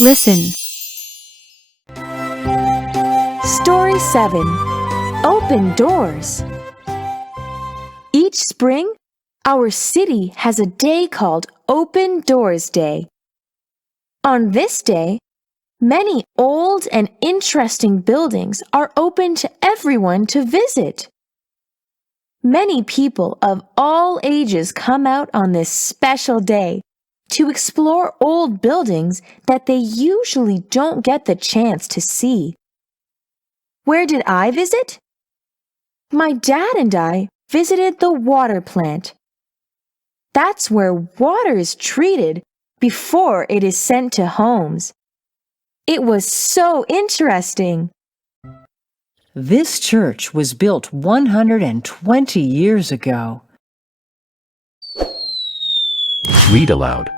Listen. Story 7. Open Doors. Each spring, our city has a day called Open Doors Day. On this day, many old and interesting buildings are open to everyone to visit. Many people of all ages come out on this special day to explore old buildings that they usually don't get the chance to see. Where did I visit? My dad and I visited the water plant. That's where water is treated before it is sent to homes. It was so interesting. This church was built 120 years ago. Read aloud.